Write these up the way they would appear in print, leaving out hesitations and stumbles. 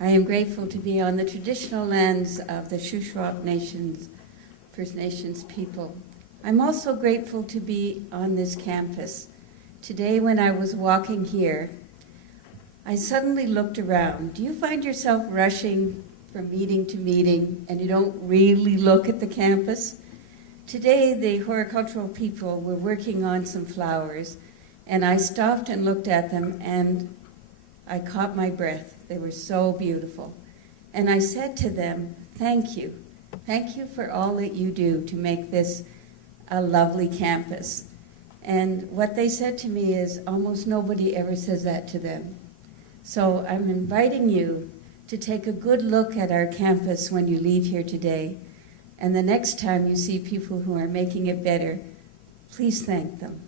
I am grateful to be on the traditional lands of the Shuswap Nations, First Nations people. I'm also grateful to be on this campus. Today when I was walking here, I suddenly looked around. Do you find yourself rushing from meeting to meeting and you don't really look at the campus? Today the horticultural people were working on some flowers and I stopped and looked at them and I caught my breath. They were so beautiful. And I said to them, thank you. Thank you for all that you do to make this a lovely campus. And what they said to me is almost nobody ever says that to them. So I'm inviting you to take a good look at our campus when you leave here today. And the next time you see people who are making it better, please thank them.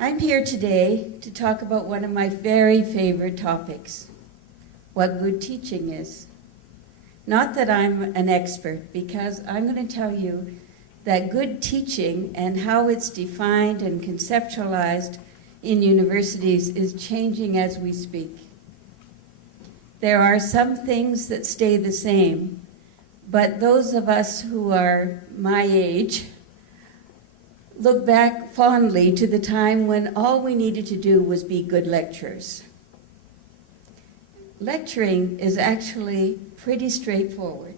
I'm here today to talk about one of my very favorite topics, what good teaching is. Not that I'm an expert, because I'm going to tell you that good teaching and how it's defined and conceptualized in universities is changing as we speak. There are some things that stay the same, but those of us who are my age look back fondly to the time when all we needed to do was be good lecturers. Lecturing is actually pretty straightforward,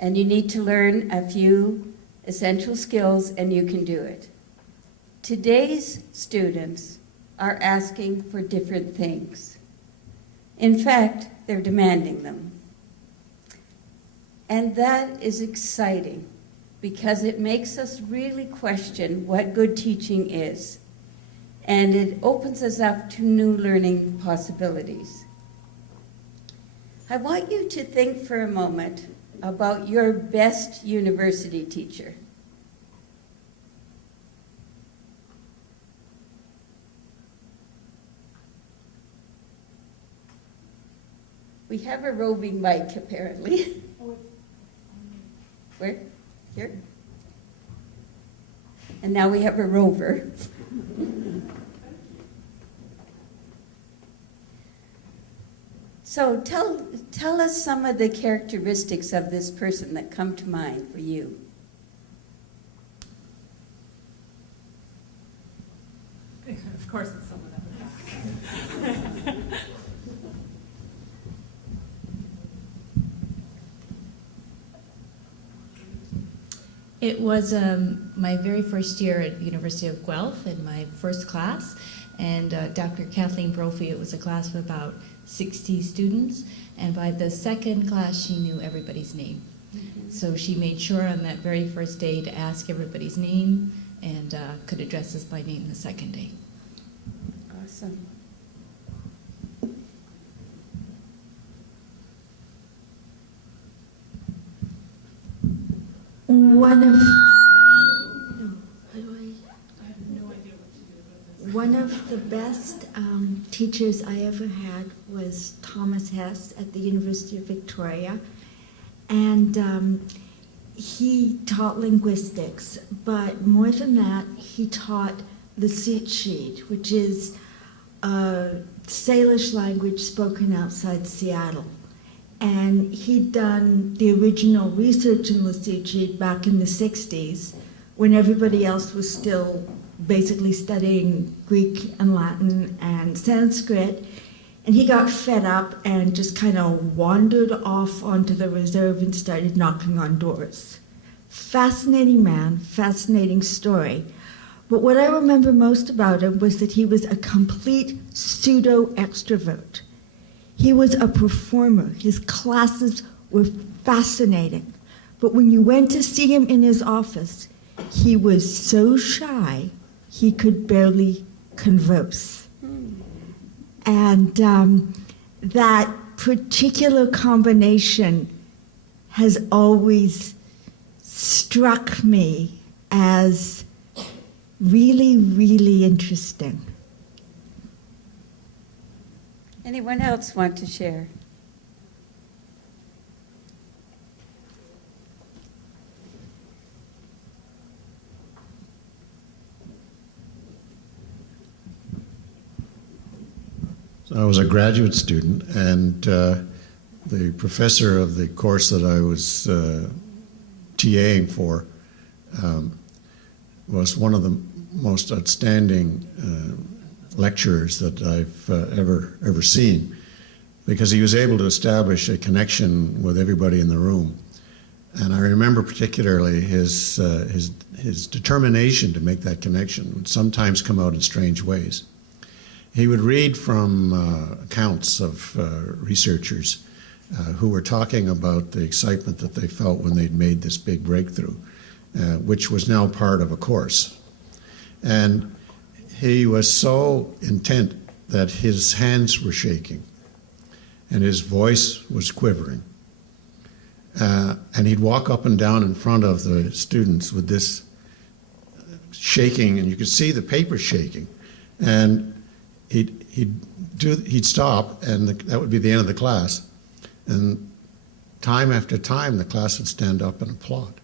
and you need to learn a few essential skills and you can do it. Today's students are asking for different things. In fact, they're demanding them. And that is exciting because it makes us really question what good teaching is. And it opens us up to new learning possibilities. I want you to think for a moment about your best university teacher. We have a roving mic, apparently. Where? Here? And now we have a rover. So tell us some of the characteristics of this person that come to mind for you. Of course it's someone at the back. It was my very first year at the University of Guelph in my first class, and Dr. Kathleen Brophy. It was a class of about 60 students, and by the second class she knew everybody's name. Mm-hmm. So she made sure on that very first day to ask everybody's name and could address us by name the second day. Awesome. One of the best teachers I ever had was Thomas Hess at the University of Victoria, and he taught linguistics, but more than that, he taught the seat sheet, which is a Salish language spoken outside Seattle. And he'd done the original research in Lasicci back in the 60s, when everybody else was still basically studying Greek and Latin and Sanskrit. And he got fed up and just kind of wandered off onto the reserve and started knocking on doors. Fascinating man, fascinating story. But what I remember most about him was that he was a complete pseudo-extrovert. He was a performer. His classes were fascinating. But when you went to see him in his office, he was so shy, he could barely converse. And that particular combination has always struck me as really, really interesting. Anyone else want to share? I was a graduate student, and the professor of the course that I was TAing for was one of the most outstanding lecturers that I've ever seen, because he was able to establish a connection with everybody in the room. And I remember particularly his determination to make that connection would sometimes come out in strange ways. He would read from accounts of researchers who were talking about the excitement that they felt when they'd made this big breakthrough, which was now part of a course. And he was so intent that his hands were shaking and his voice was quivering. And he'd walk up and down in front of the students with this shaking, and you could see the paper shaking. And he'd stop, and that would be the end of the class. And time after time, the class would stand up and applaud.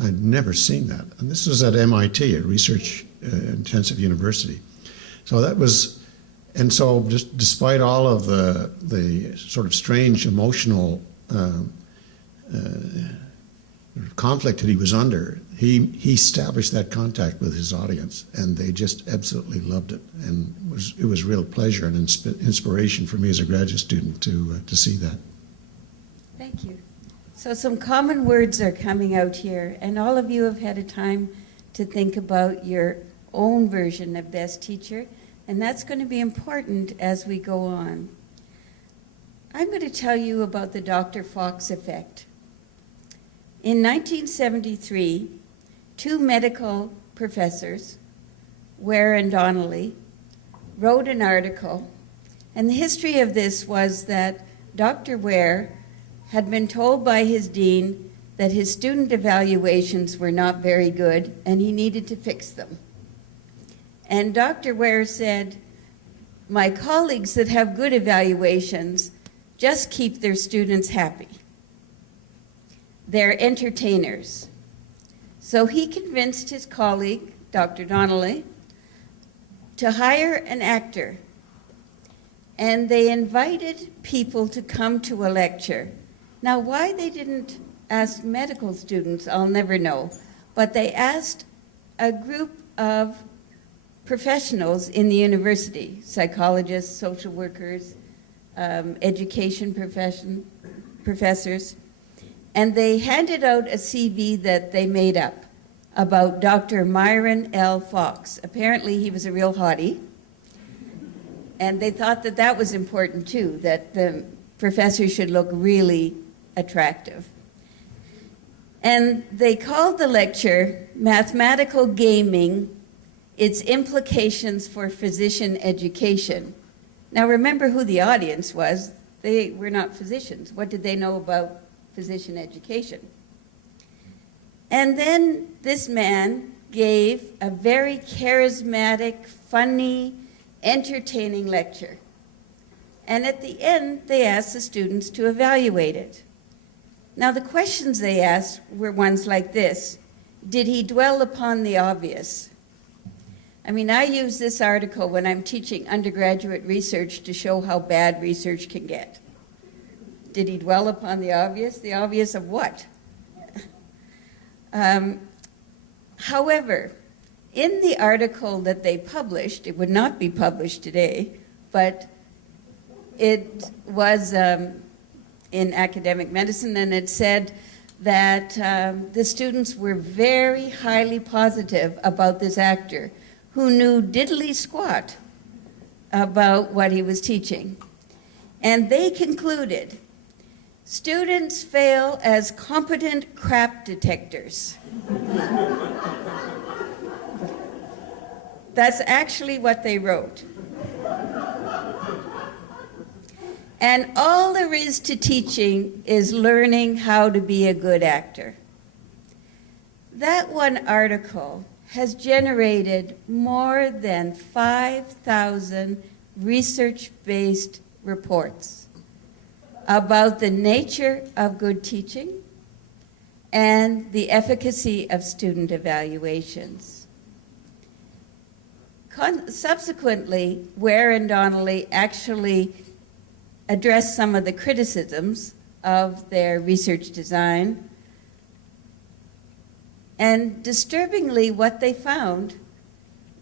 I'd never seen that. And this was at MIT, a research intensive university. So that was, and so just despite all of the sort of strange emotional conflict that he was under, he established that contact with his audience, and they just absolutely loved it. And it was real pleasure and inspiration for me as a graduate student to see that. Thank you. So some common words are coming out here, and all of you have had a time to think about your own version of best teacher, and that's going to be important as we go on. I'm going to tell you about the Dr. Fox effect. In 1973, two medical professors, Ware and Donnelly, wrote an article, and the history of this was that Dr. Ware had been told by his dean that his student evaluations were not very good and he needed to fix them. And Dr. Ware said, "My colleagues that have good evaluations just keep their students happy. They're entertainers." So he convinced his colleague, Dr. Donnelly, to hire an actor. And they invited people to come to a lecture. Now, why they didn't ask medical students, I'll never know. But they asked a group of professionals in the university, psychologists, social workers, education professors, and they handed out a CV that they made up about Dr. Myron L. Fox. Apparently he was a real hottie, and they thought that that was important too, that the professor should look really attractive. And they called the lecture Mathematical Gaming, Its Implications for Physician Education. Now remember who the audience was. They were not physicians. What did they know about physician education? And then this man gave a very charismatic, funny, entertaining lecture. And at the end, they asked the students to evaluate it. Now the questions they asked were ones like this. Did he dwell upon the obvious? I mean, I use this article when I'm teaching undergraduate research to show how bad research can get. Did he dwell upon the obvious? The obvious of what? However, in the article that they published, it would not be published today, but it was in academic medicine, and it said that the students were very highly positive about this actor who knew diddly squat about what he was teaching. And they concluded, students fail as competent crap detectors. That's actually what they wrote. And all there is to teaching is learning how to be a good actor. That one article has generated more than 5,000 research-based reports about the nature of good teaching and the efficacy of student evaluations. Subsequently, Ware and Donnelly actually addressed some of the criticisms of their research design. And disturbingly, what they found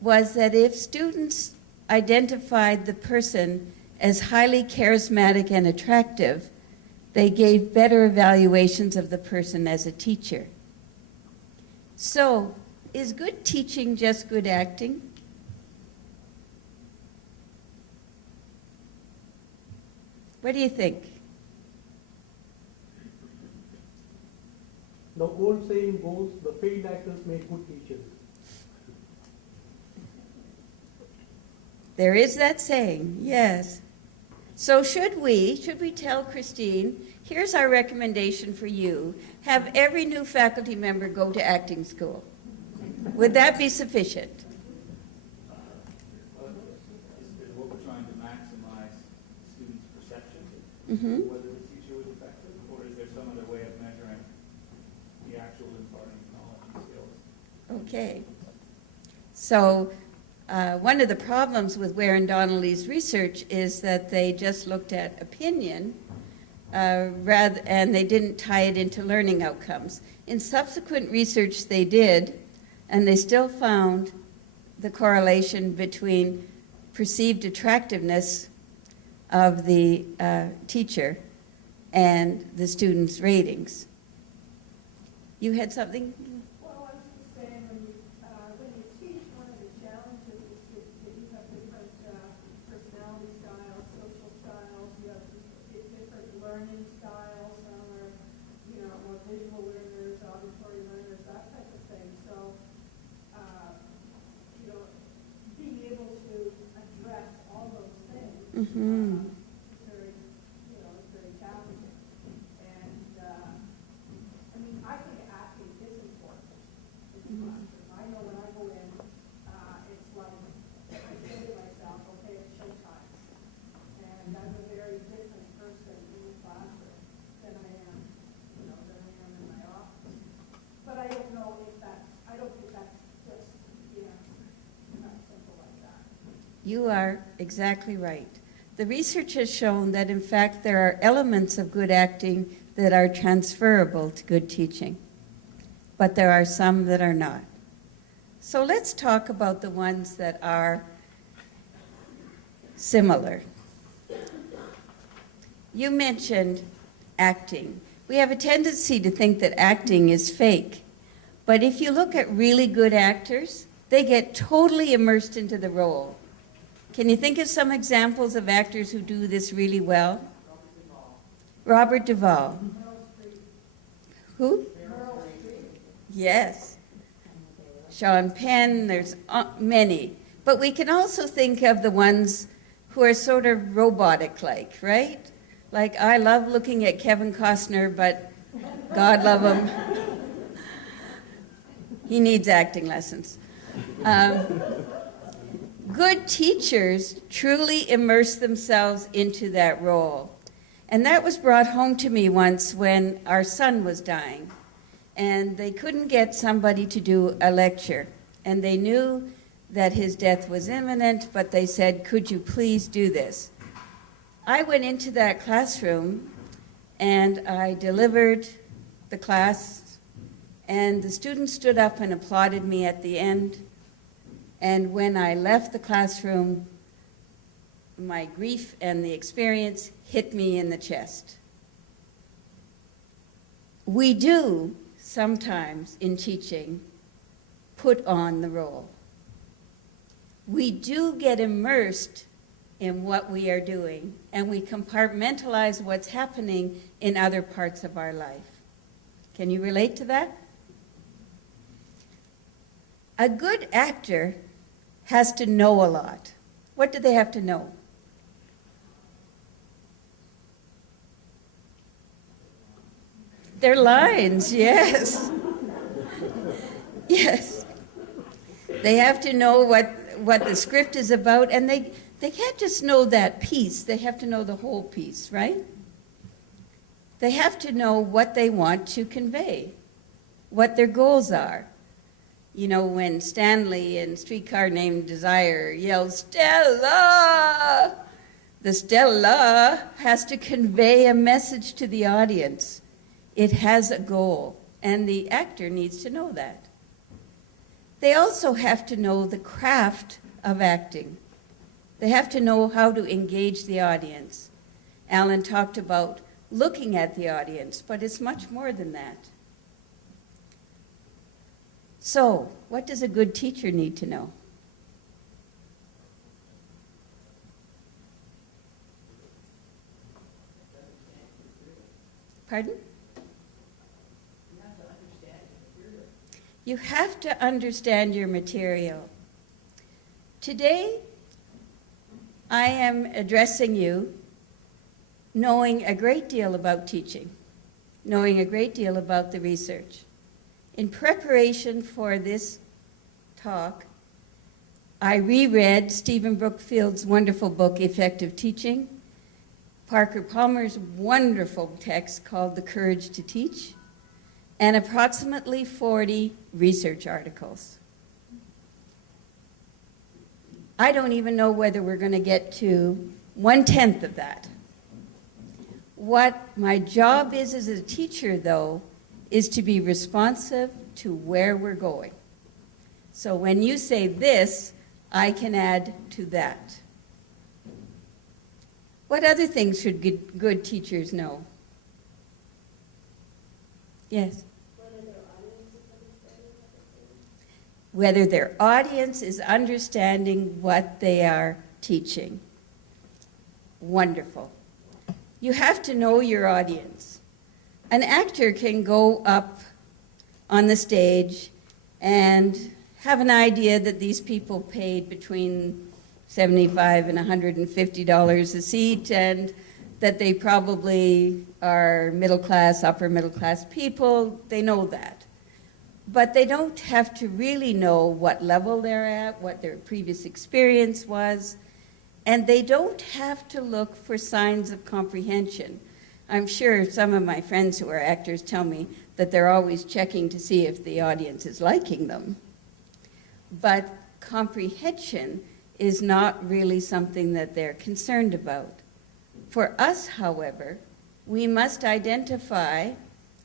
was that if students identified the person as highly charismatic and attractive, they gave better evaluations of the person as a teacher. So, is good teaching just good acting? What do you think? The old saying goes, the failed actors make good teachers. There is that saying, yes. So should we tell Christine, here's our recommendation for you, have every new faculty member go to acting school? Would that be sufficient? Is what we're trying to maximize students' perception, Mm-hmm. whether the teacher was effective, or is there some other way of measuring the actual imparting of knowledge and skills? Okay. So one of the problems with Ware and Donnelly's research is that they just looked at opinion and they didn't tie it into learning outcomes. In subsequent research they did, and they still found the correlation between perceived attractiveness of the teacher and the students' ratings. You had something? Well, I was just saying, when you teach, one of the challenges is that you have different personality styles, social styles, you have different learning styles. Some are, more visual learners, auditory learners, that type of thing. So, being able to address all those things Mm-hmm. is very challenging. And, I think acting is important in the classroom. I know when I go in, it's like, I say to myself, okay, it's showtime. And I'm a very different person in the classroom than I am, in my office. But I don't think that's just, not simple like that. You are exactly right. The research has shown that, in fact, there are elements of good acting that are transferable to good teaching, but there are some that are not. So let's talk about the ones that are similar. You mentioned acting. We have a tendency to think that acting is fake, but if you look at really good actors, they get totally immersed into the role. Can you think of some examples of actors who do this really well? Robert Duvall. Who? Yes. Sean Penn, there's many. But we can also think of the ones who are sort of robotic-like, right? Like, I love looking at Kevin Costner, but God love him. He needs acting lessons. Good teachers truly immerse themselves into that role. And that was brought home to me once when our son was dying. And they couldn't get somebody to do a lecture. And they knew that his death was imminent, but they said, could you please do this? I went into that classroom and I delivered the class, and the students stood up and applauded me at the end. And when I left the classroom, my grief and the experience hit me in the chest. We do sometimes in teaching put on the role. We do get immersed in what we are doing, and we compartmentalize what's happening in other parts of our life. Can you relate to that? A good actor has to know a lot. What do they have to know? Their lines, yes. Yes. They have to know what the script is about, and they can't just know that piece. They have to know the whole piece, right? They have to know what they want to convey, what their goals are. You know, when Stanley in Streetcar Named Desire yells, "Stella!" The Stella has to convey a message to the audience. It has a goal, and the actor needs to know that. They also have to know the craft of acting. They have to know how to engage the audience. Alan talked about looking at the audience, but it's much more than that. So, what does a good teacher need to know? Pardon? You have to understand your material. Today, I am addressing you knowing a great deal about teaching, knowing a great deal about the research. In preparation for this talk, I reread Stephen Brookfield's wonderful book, Effective Teaching, Parker Palmer's wonderful text called The Courage to Teach, and approximately 40 research articles. I don't even know whether we're going to get to 1/10 of that. What my job is as a teacher, though, is to be responsive to where we're going. So when you say this, I can add to that. What other things should good teachers know? Yes? Whether their audience is understanding what they are teaching. Wonderful. You have to know your audience. An actor can go up on the stage and have an idea that these people paid between $75 and $150 a seat, and that they probably are middle class, upper middle class people. They know that. But they don't have to really know what level they're at, what their previous experience was, and they don't have to look for signs of comprehension. I'm sure some of my friends who are actors tell me that they're always checking to see if the audience is liking them. But comprehension is not really something that they're concerned about. For us, however, we must identify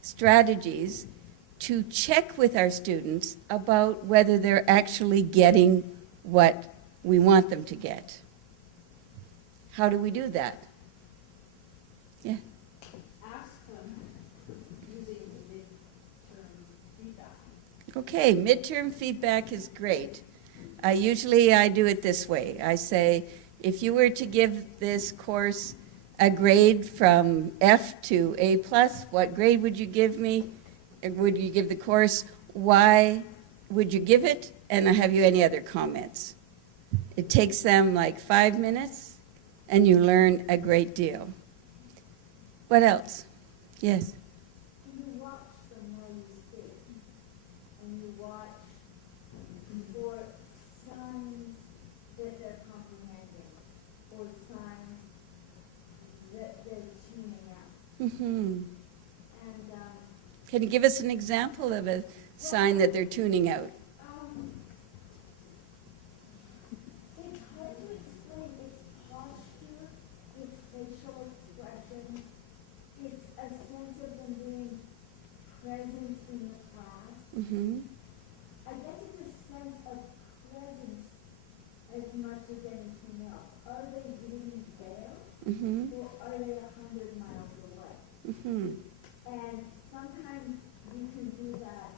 strategies to check with our students about whether they're actually getting what we want them to get. How do we do that? Yeah. Ask them using the midterm feedback. Okay, midterm feedback is great. Usually I do it this way. I say, if you were to give this course a grade from F to A+, what grade would you give me? Would you give the course? Why would you give it? And have you any other comments? It takes them like 5 minutes, and you learn a great deal. What else? Yes? You watch them while you speak, and you watch for signs that they're comprehending, or signs that they're tuning out. Mm-hmm. And Can you give us an example of a sign that they're tuning out? it's hard to explain. It's posture, it's facial expression, it's a sense of them being present in the class. Mm-hmm. I guess it's a sense of presence as much as anything else. Are they really there, Mm-hmm. or are they 100 miles away? Mm-hmm. And sometimes we can do that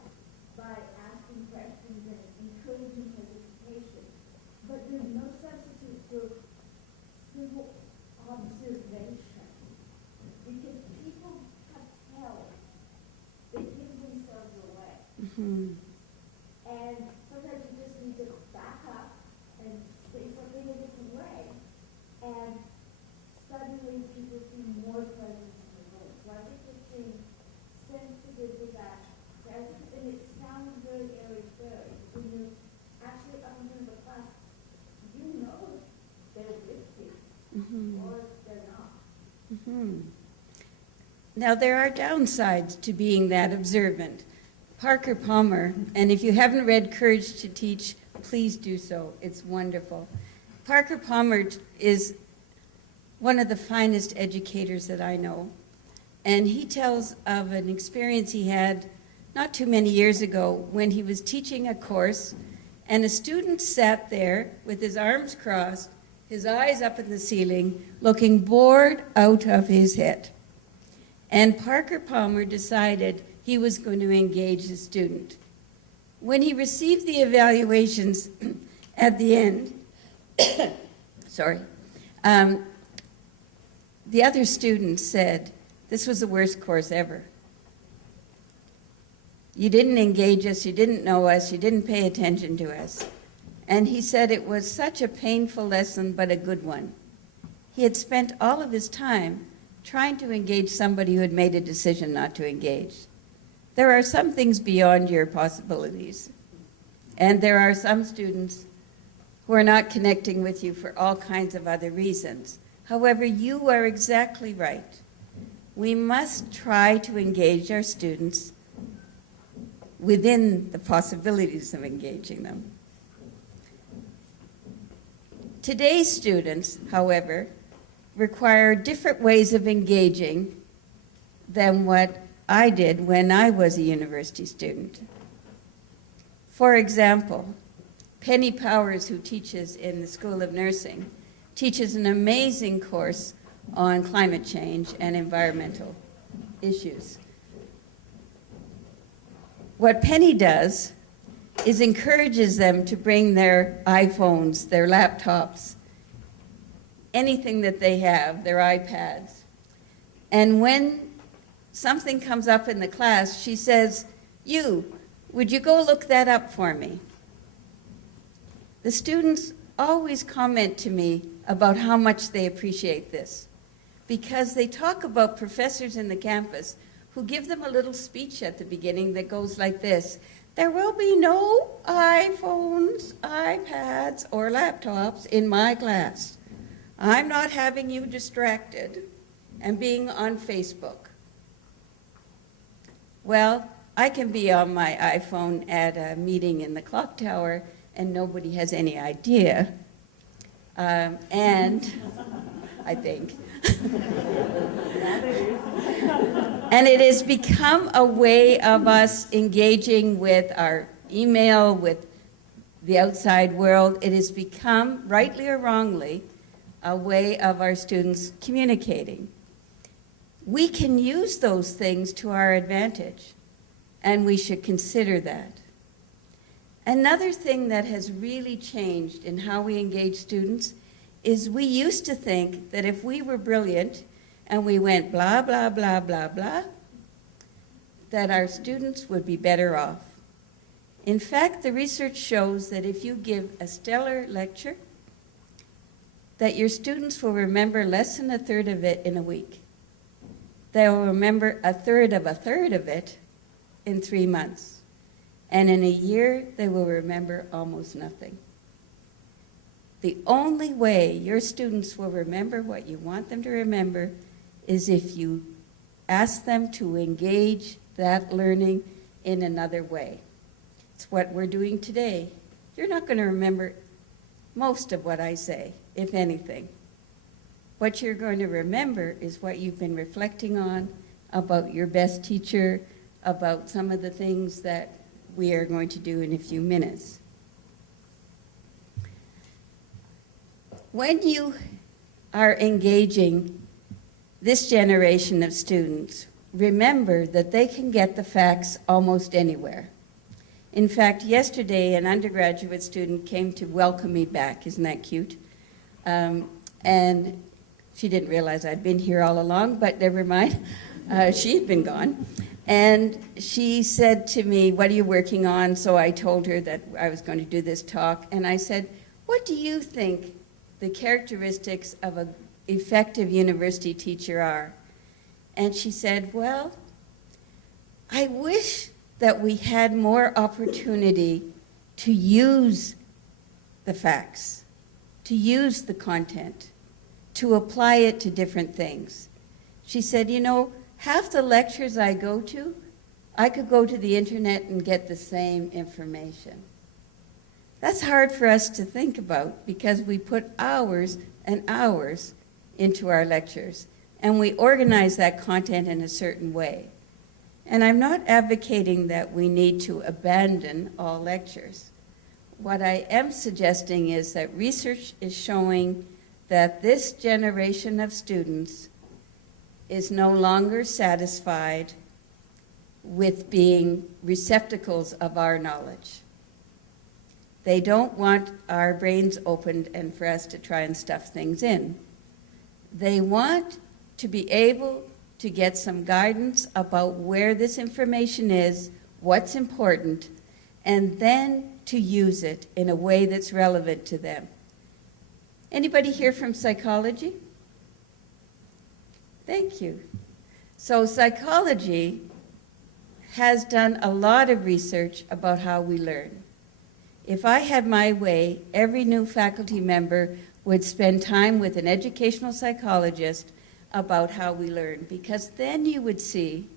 by asking questions and encouraging participation. But there's no substitute for simple observation. Because people have tells. They give themselves away. Mm-hmm. And sometimes you just need to back up and say something a different way. And suddenly people feel more present in the room. So I think just being sensitive to that presence, and it sounds very airy-fairy. When you're actually up in front of the class, you know if they're with you Mm-hmm. or if they're not. Mm-hmm. Now, there are downsides to being that observant. Parker Palmer, and if you haven't read Courage to Teach, please do so. It's wonderful. Parker Palmer is one of the finest educators that I know, and he tells of an experience he had not too many years ago when he was teaching a course, and a student sat there with his arms crossed, his eyes up in the ceiling, looking bored out of his head. And Parker Palmer decided he was going to engage the student. When he received the evaluations at the end, the other students said, "This was the worst course ever. You didn't engage us, you didn't know us, you didn't pay attention to us." And he said it was such a painful lesson, but a good one. He had spent all of his time trying to engage somebody who had made a decision not to engage. There are some things beyond your possibilities. And there are some students who are not connecting with you for all kinds of other reasons. However, you are exactly right. We must try to engage our students within the possibilities of engaging them. Today's students, however, require different ways of engaging than what I did when I was a university student. For example, Penny Powers, who teaches in the School of Nursing, teaches an amazing course on climate change and environmental issues. What Penny does is encourages them to bring their iPhones, their laptops, anything that they have, their iPads. And when something comes up in the class, she says, would you go look that up for me? The students always comment to me about how much they appreciate this, because they talk about professors in the campus who give them a little speech at the beginning that goes like this: "There will be no iPhones, iPads, or laptops in my class. I'm not having you distracted and being on Facebook." Well, I can be on my iPhone at a meeting in the clock tower and nobody has any idea. And I think. And it has become a way of us engaging with our email, with the outside world. It has become, rightly or wrongly, a way of our students communicating. We can use those things to our advantage, and we should consider that. Another thing that has really changed in how we engage students is we used to think that if we were brilliant and we went blah, blah, blah, blah, blah, that our students would be better off. In fact, the research shows that if you give a stellar lecture, that your students will remember less than a third of it in a week. They will remember a third of it in 3 months. And in a year, they will remember almost nothing. The only way your students will remember what you want them to remember is if you ask them to engage that learning in another way. It's what we're doing today. You're not going to remember most of what I say, if anything. What you're going to remember is what you've been reflecting on about your best teacher, about some of the things that we are going to do in a few minutes. When you are engaging this generation of students, remember that they can get the facts almost anywhere. In fact, yesterday an undergraduate student came to welcome me back. Isn't that cute? And she didn't realize I'd been here all along, but never mind. She had been gone. And she said to me, "What are you working on?" So I told her that I was going to do this talk. And I said, "What do you think the characteristics of an effective university teacher are?" And she said, "Well, I wish that we had more opportunity to use the facts, to use the content, to apply it to different things." She said, "Half the lectures I go to, I could go to the internet and get the same information. That's hard for us to think about because we put hours and hours into our lectures, and we organize that content in a certain way. And I'm not advocating that we need to abandon all lectures. What I am suggesting is that research is showing that this generation of students is no longer satisfied with being receptacles of our knowledge. They don't want our brains opened and for us to try and stuff things in. They want to be able to get some guidance about where this information is, what's important, and then to use it in a way that's relevant to them. Anybody here from psychology? Thank you. So psychology has done a lot of research about how we learn. If I had my way, every new faculty member would spend time with an educational psychologist about how we learn, because then you would see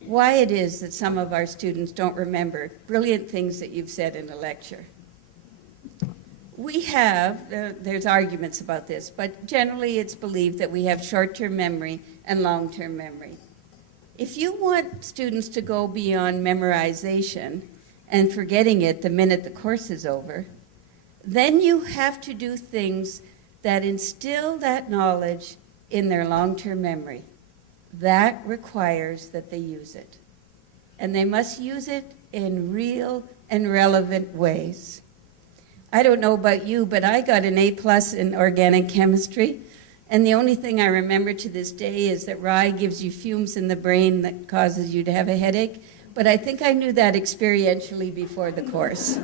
why it is that some of our students don't remember brilliant things that you've said in a lecture. We have, there's arguments about this, but generally it's believed that we have short-term memory and long-term memory. If you want students to go beyond memorization and forgetting it the minute the course is over, then you have to do things that instill that knowledge in their long-term memory. That requires that they use it. And they must use it in real and relevant ways. I don't know about you, but I got an A+ in organic chemistry, and the only thing I remember to this day is that rye gives you fumes in the brain that causes you to have a headache, but I think I knew that experientially before the course.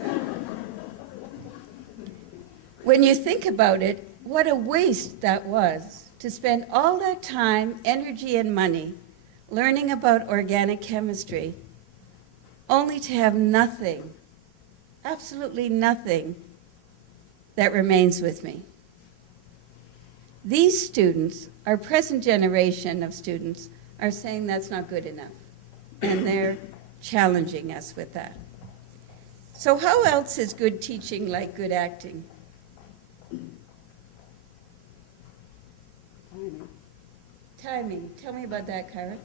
When you think about it, what a waste that was, to spend all that time, energy, and money learning about organic chemistry, only to have nothing, absolutely nothing, that remains with me. These students, our present generation of students, are saying that's not good enough, and they're challenging us with that. So how else is good teaching like good acting? Timing. Tell me about that, Kyra.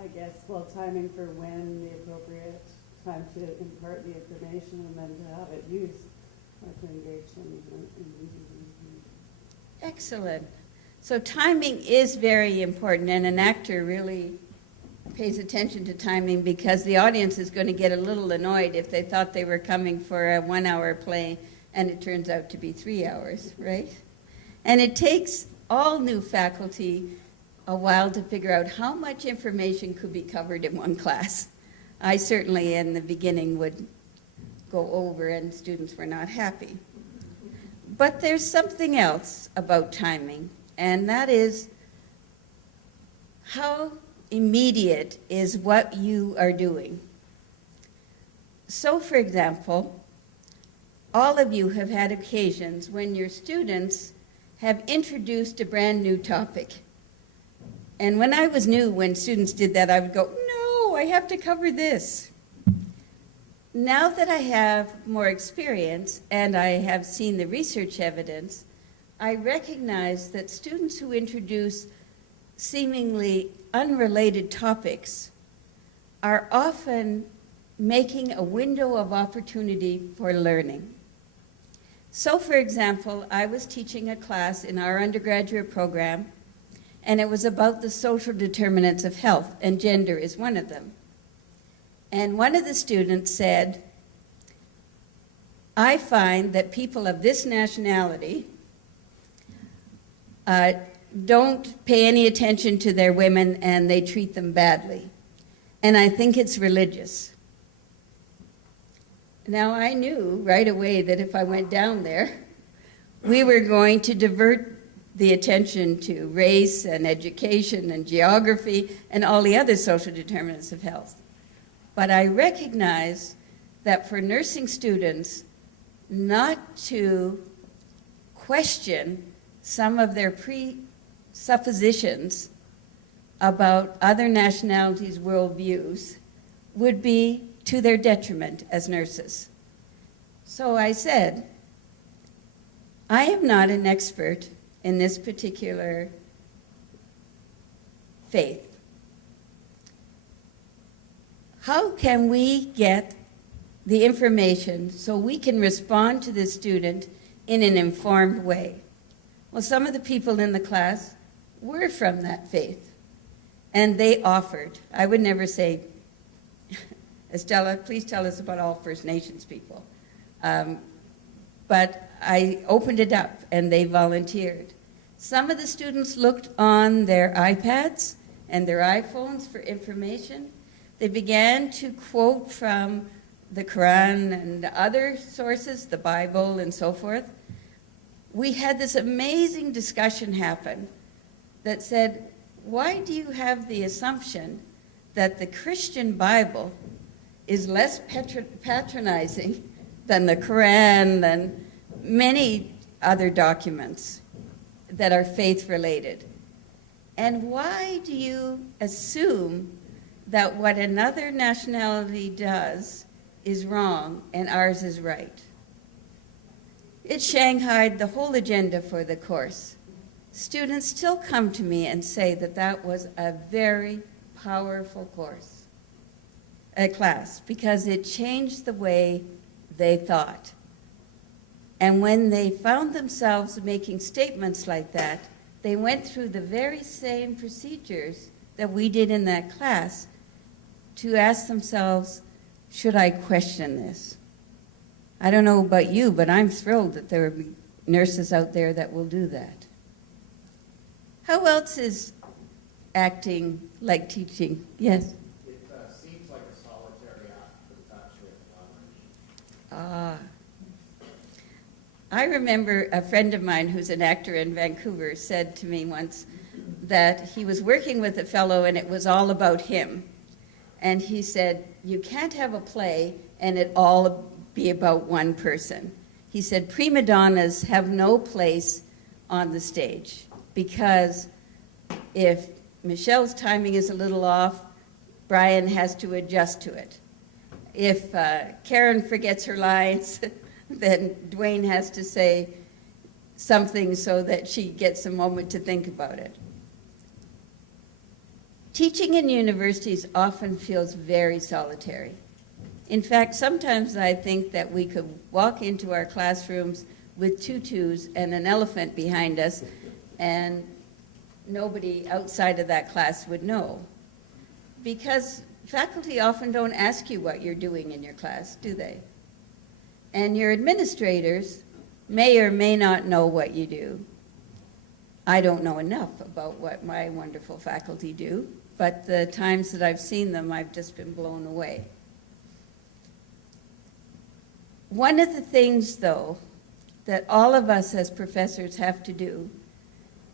I guess, well, timing for when the appropriate time to impart the information and then to have it used, to engage them in Excellent. So timing is very important, and an actor really pays attention to timing because the audience is going to get a little annoyed if they thought they were coming for a 1-hour play and it turns out to be 3 hours, right? And it takes all new faculty a while to figure out how much information could be covered in one class. I certainly in the beginning would go over and students were not happy. But there's something else about timing, and that is how immediate is what you are doing. So, for example, all of you have had occasions when your students have introduced a brand new topic. And when I was new, when students did that, I would go, no, I have to cover this. Now that I have more experience and I have seen the research evidence, I recognize that students who introduce seemingly unrelated topics are often making a window of opportunity for learning. So, for example, I was teaching a class in our undergraduate program, and it was about the social determinants of health, and gender is one of them. And one of the students said, I find that people of this nationality don't pay any attention to their women and they treat them badly. And I think it's religious. Now, I knew right away that if I went down there, we were going to divert the attention to race and education and geography and all the other social determinants of health. But I recognize that for nursing students, not to question some of their presuppositions about other nationalities' worldviews would be to their detriment as nurses. So I said, I am not an expert in this particular faith. How can we get the information so we can respond to the student in an informed way? Well, some of the people in the class were from that faith, and they offered. I would never say, Estella, please tell us about all First Nations people. But I opened it up, and they volunteered. Some of the students looked on their iPads and their iPhones for information. They began to quote from the Quran and other sources, the Bible and so forth. We had this amazing discussion happen that said, why do you have the assumption that the Christian Bible is less patronizing than the Quran, than many other documents that are faith-related? And why do you assume that what another nationality does is wrong and ours is right? It shanghaied the whole agenda for the course. Students still come to me and say that that was a very powerful class, because it changed the way they thought. And when they found themselves making statements like that, they went through the very same procedures that we did in that class to ask themselves, should I question this? I don't know about you, but I'm thrilled that there are nurses out there that will do that. How else is acting like teaching? Yes? It seems like a solitary act attached with collaboration. I remember a friend of mine who's an actor in Vancouver said to me once that he was working with a fellow and it was all about him. And he said, you can't have a play and it all be about one person. He said, prima donnas have no place on the stage, because if Michelle's timing is a little off, Brian has to adjust to it. If Karen forgets her lines, then Dwayne has to say something so that she gets a moment to think about it. Teaching in universities often feels very solitary. In fact, sometimes I think that we could walk into our classrooms with tutus and an elephant behind us, and nobody outside of that class would know. Because faculty often don't ask you what you're doing in your class, do they? And your administrators may or may not know what you do. I don't know enough about what my wonderful faculty do, but the times that I've seen them, I've just been blown away. One of the things, though, that all of us as professors have to do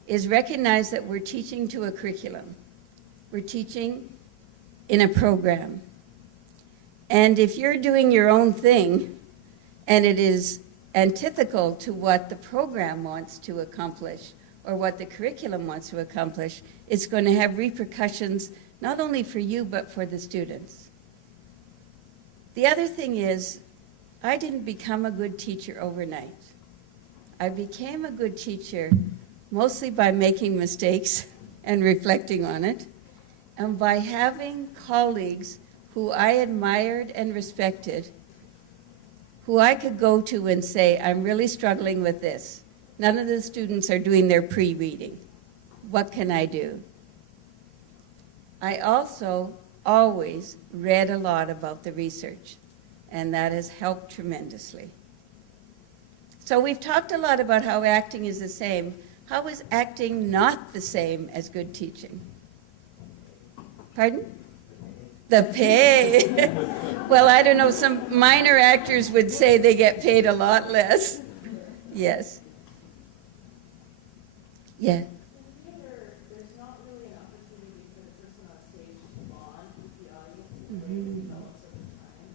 is recognize that we're teaching to a curriculum. We're teaching in a program. And if you're doing your own thing and it is antithetical to what the program wants to accomplish or what the curriculum wants to accomplish, it's going to have repercussions not only for you but for the students. The other thing is, I didn't become a good teacher overnight. I became a good teacher mostly by making mistakes and reflecting on it, and by having colleagues who I admired and respected, who I could go to and say, I'm really struggling with this. None of the students are doing their pre-reading. What can I do? I also always read a lot about the research, and that has helped tremendously. So we've talked a lot about how acting is the same. How is acting not the same as good teaching? Pardon? The pay. Well, I don't know, some minor actors would say they get paid a lot less. Yes. Yeah. There's not really an opportunity for the person on stage to bond with the audience in the way it develops over time.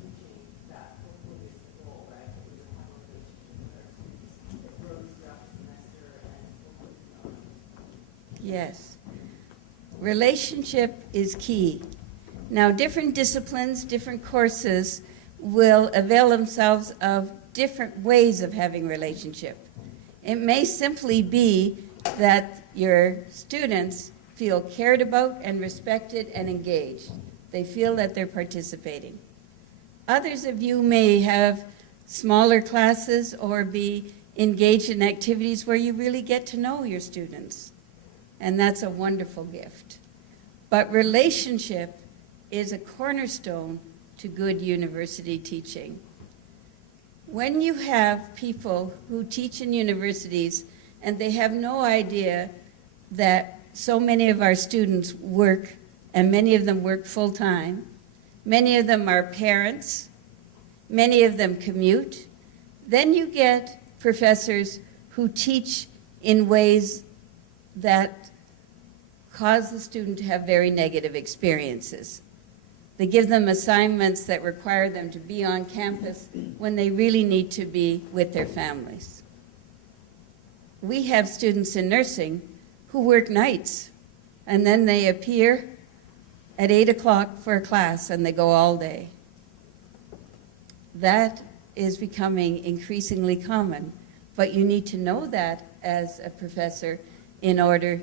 Teaching that hopefully is the goal, right? That we would have a relationship with our students that grows throughout the semester and hopefully beyond. Yes. Relationship is key. Now, different disciplines, different courses will avail themselves of different ways of having relationship. It may simply be that your students feel cared about and respected and engaged. They feel that they're participating. Others of you may have smaller classes or be engaged in activities where you really get to know your students. And that's a wonderful gift. But relationship is a cornerstone to good university teaching. When you have people who teach in universities and they have no idea that so many of our students work, and many of them work full-time, many of them are parents, many of them commute, then you get professors who teach in ways that cause the student to have very negative experiences. They give them assignments that require them to be on campus when they really need to be with their families. We have students in nursing who work nights, and then they appear at 8 o'clock for a class, and they go all day. That is becoming increasingly common, but you need to know that as a professor in order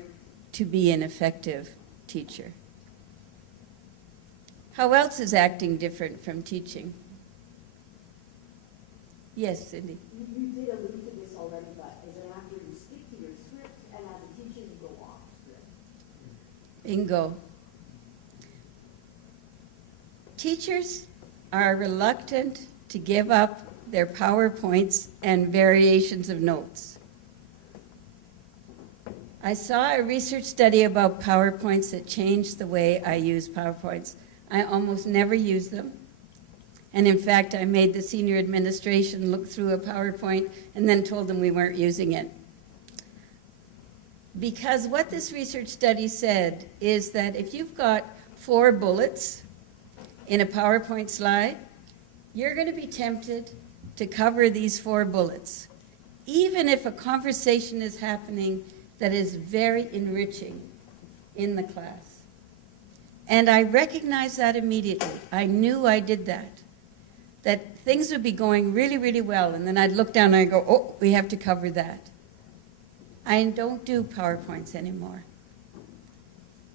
to be an effective teacher. How else is acting different from teaching? Yes, Cindy? You did allude to this already, but as an actor, you stick to your script, and as a teacher, you go off script. Bingo. Teachers are reluctant to give up their PowerPoints and variations of notes. I saw a research study about PowerPoints that changed the way I use PowerPoints. I almost never use them. And in fact, I made the senior administration look through a PowerPoint and then told them we weren't using it. Because what this research study said is that if you've got 4 bullets in a PowerPoint slide, you're going to be tempted to cover these 4 bullets, even if a conversation is happening that is very enriching in the class. And I recognized that immediately. I knew I did that things would be going really, really well, and then I'd look down and I'd go, oh, we have to cover that. I don't do PowerPoints anymore.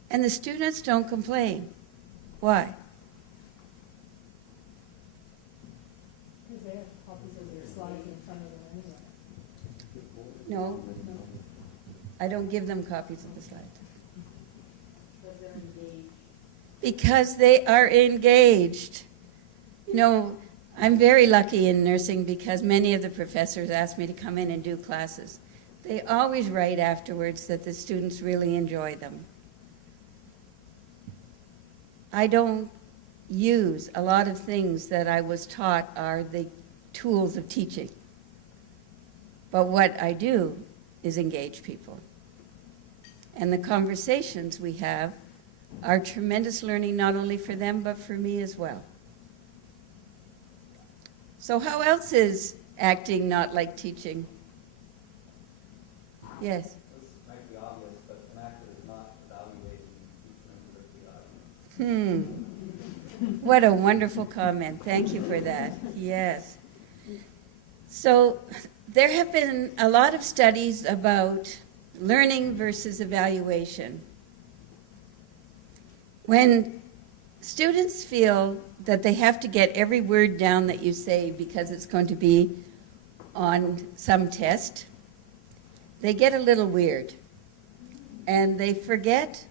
And the students don't complain. Why? Because they have copies of their slides in front of them anyway. No, I don't give them copies of the slides. Because they're engaged. Because they are engaged. You know, I'm very lucky in nursing because many of the professors ask me to come in and do classes. They always write afterwards that the students really enjoy them. I don't use a lot of things that I was taught are the tools of teaching. But what I do is engage people. And the conversations we have are tremendous learning not only for them but for me as well. So how else is acting not like teaching? Yes? This might be obvious, but an actor is not evaluating each member of the audience. What a wonderful comment. Thank you for that. Yes. So there have been a lot of studies about learning versus evaluation. When students feel that they have to get every word down that you say because it's going to be on some test, they get a little weird. And they forget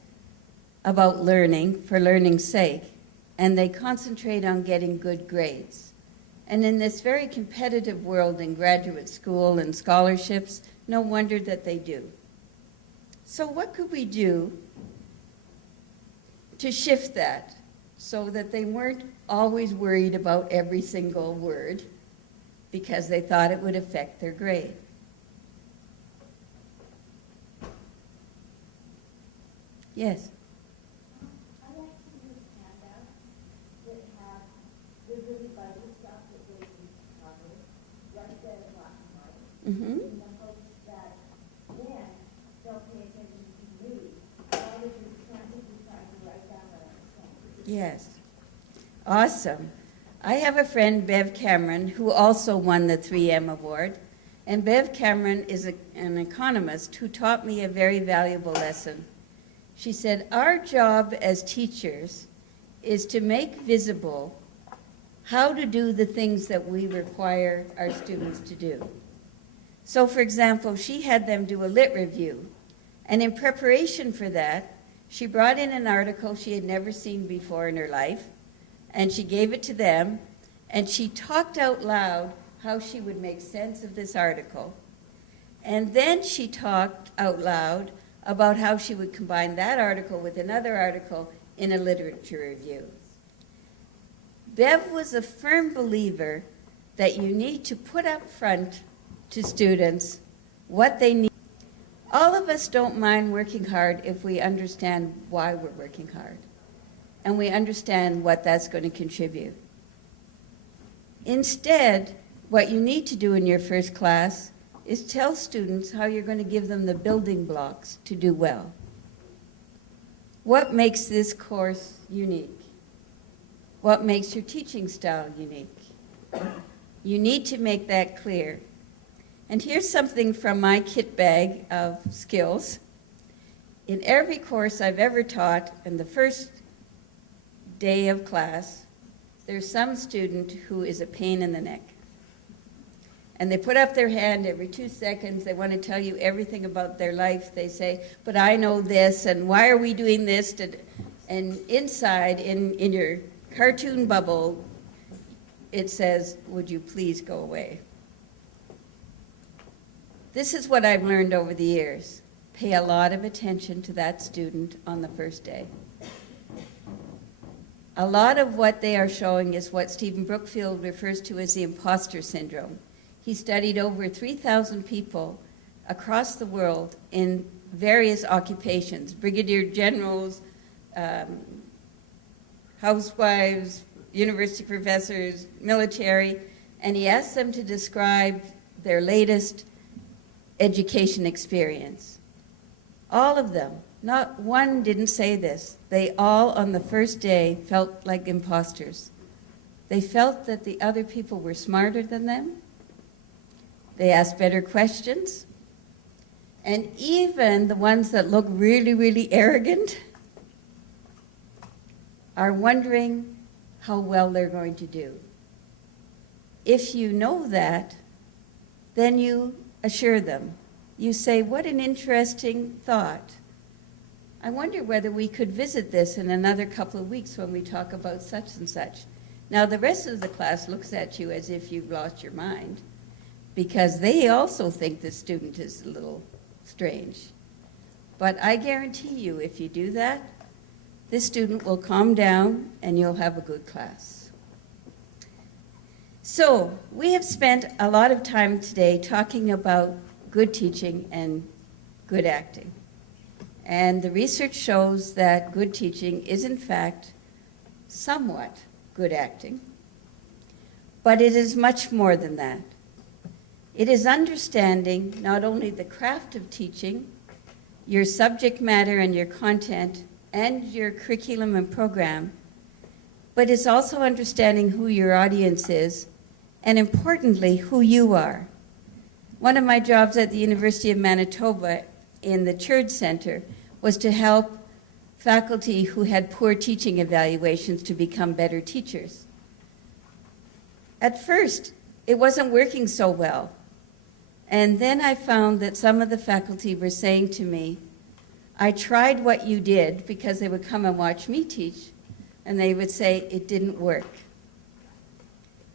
about learning for learning's sake, and they concentrate on getting good grades. And in this very competitive world in graduate school and scholarships, no wonder that they do. So what could we do to shift that so that they weren't always worried about every single word because they thought it would affect their grade? Yes? I like to use handouts that have the really vital stuff that they need to cover, right there in black and white, Mm-hmm. in the hopes that then they'll pay attention to me rather than frantically Yes. Awesome. I have a friend, Bev Cameron, who also won the 3M award. And Bev Cameron is an economist who taught me a very valuable lesson. She said, our job as teachers is to make visible how to do the things that we require our students to do. So, for example, she had them do a lit review. And in preparation for that, she brought in an article she had never seen before in her life, and she gave it to them, and she talked out loud how she would make sense of this article. And then she talked out loud about how she would combine that article with another article in a literature review. Bev was a firm believer that you need to put up front to students what they need. All of us don't mind working hard if we understand why we're working hard, and we understand what that's going to contribute. Instead, what you need to do in your first class is tell students how you're going to give them the building blocks to do well. What makes this course unique? What makes your teaching style unique? You need to make that clear. And here's something from my kit bag of skills. In every course I've ever taught, in the first day of class, there's some student who is a pain in the neck. And they put up their hand every 2 seconds. They want to tell you everything about their life. They say, but I know this, and why are we doing this? And inside, in your cartoon bubble, it says, would you please go away? This is what I've learned over the years. Pay a lot of attention to that student on the first day. A lot of what they are showing is what Stephen Brookfield refers to as the imposter syndrome. He studied over 3,000 people across the world in various occupations, brigadier generals, housewives, university professors, military, and he asked them to describe their latest education experience. All of them, not one didn't say this. They all on the first day felt like imposters. They felt that the other people were smarter than them. They asked better questions. And even the ones that look really, really arrogant are wondering how well they're going to do. If you know that, then you assure them. You say, what an interesting thought. I wonder whether we could visit this in another couple of weeks when we talk about such and such. Now, the rest of the class looks at you as if you've lost your mind, because they also think the student is a little strange. But I guarantee you, if you do that, this student will calm down and you'll have a good class. So, we have spent a lot of time today talking about good teaching and good acting. And the research shows that good teaching is, in fact, somewhat good acting. But it is much more than that. It is understanding not only the craft of teaching, your subject matter and your content, and your curriculum and program, but it's also understanding who your audience is, and importantly, who you are. One of my jobs at the University of Manitoba in the Church Center was to help faculty who had poor teaching evaluations to become better teachers. At first, it wasn't working so well. And then I found that some of the faculty were saying to me, I tried what you did, because they would come and watch me teach, and they would say, it didn't work.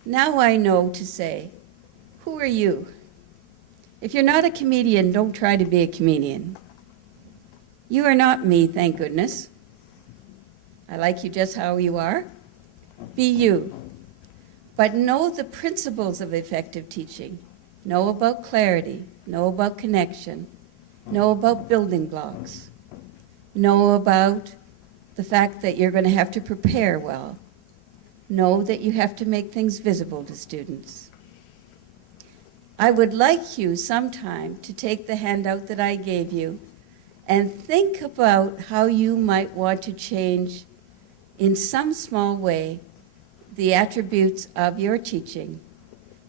Now I know to say, who are you? If you're not a comedian, don't try to be a comedian. You are not me, thank goodness. I like you just how you are. Be you. But know the principles of effective teaching. Know about clarity. Know about connection. Know about building blocks. Know about the fact that you're going to have to prepare well. Know that you have to make things visible to students. I would like you sometime to take the handout that I gave you and think about how you might want to change in some small way the attributes of your teaching,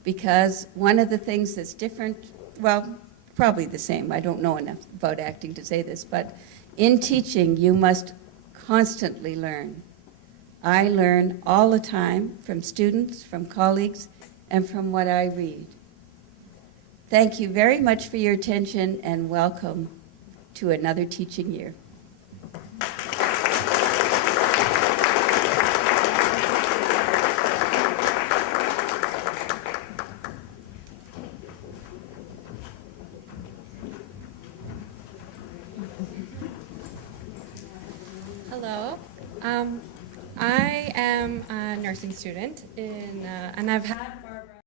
because one of the things that's different, well, probably the same, I don't know enough about acting to say this, but in teaching you must constantly learn. I learn all the time from students, from colleagues, and from what I read. Thank you very much for your attention and welcome to another teaching year. Hello. I am a nursing student and I've had